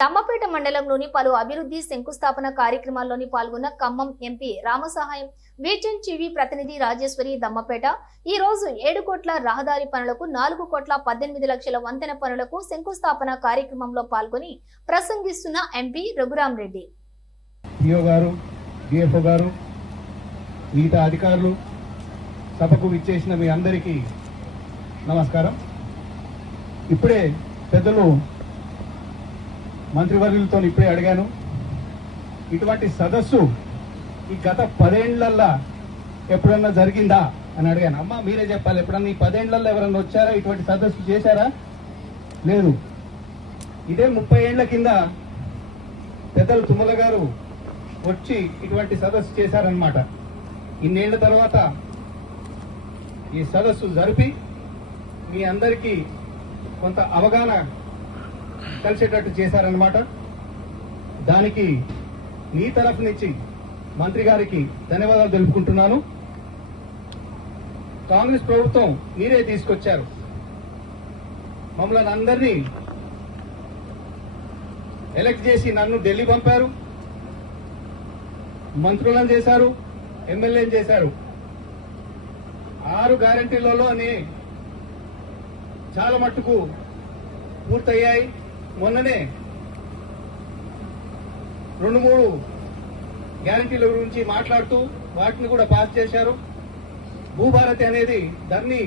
దమ్మపేట మండలంలోని పలు అభివృద్ధి శంకుస్థాపన కార్యక్రమాల్లోని పాల్గొన్న Khammam MP Ramasahayam vision TV ప్రతినిధి రాజేశ్వరి దమ్మపేట ఈ రోజు 7 కోట్ల రహదారి పనులకు 4 కోట్ల 18 లక్షల వంతెన పనులకు శంకుస్థాపన కార్యక్రమంలో పాల్గొని ప్రసంగిస్తున్న ఎంపీ రఘురాం రెడ్డి. పిఓ గారు, డిఎఫ్ఓ గారు, మిగతా అధికారులు, సభకు విచ్చేసిన మీ అందరికీ నమస్కారం. ఇప్పుడే పెద్దలు మంత్రివర్యులతో ఇప్పుడే అడిగాను, ఇటువంటి సదస్సు ఈ గత 10 ఏళ్లల్లా ఎప్పుడన్నా జరిగిందా అని అడిగాను. అమ్మా మీరే చెప్పాలి, ఎప్పుడన్నా ఈ 10 ఏళ్లలో ఎవరన్నా వచ్చారా, ఇటువంటి సదస్సు చేశారా? లేదు. ఇదే 30 ఏళ్ల కింద పెద్దలు తుమ్మల గారు వచ్చి ఇటువంటి సదస్సు చేశారనమాట. ఇన్నేళ్ల తర్వాత ఈ సదస్సు జరిపి మీ అందరికీ కొంత అవగాహన కలిసేటట్టు చేశారనమాట. దానికి మీ తరఫు నుంచి మంత్రి గారికి ధన్యవాదాలు తెలుపుకుంటున్నాను. కాంగ్రెస్ ప్రభుత్వం మీరే తీసుకొచ్చారు, మమ్మల్ని అందరినీ ఎలక్ట్ చేసి నన్ను ఢిల్లీ పంపారు, మంత్రులను చేశారు, ఎమ్మెల్యేని చేశారు. 6 గ్యారంటీలలోనే చాలా మట్టుకు పూర్తయ్యాయి. మొన్ననే 2-3 గ్యారంటీల గురించి మాట్లాడుతూ వాటిని కూడా పాస్ చేశారు. భూభారతి అనేది ధరణి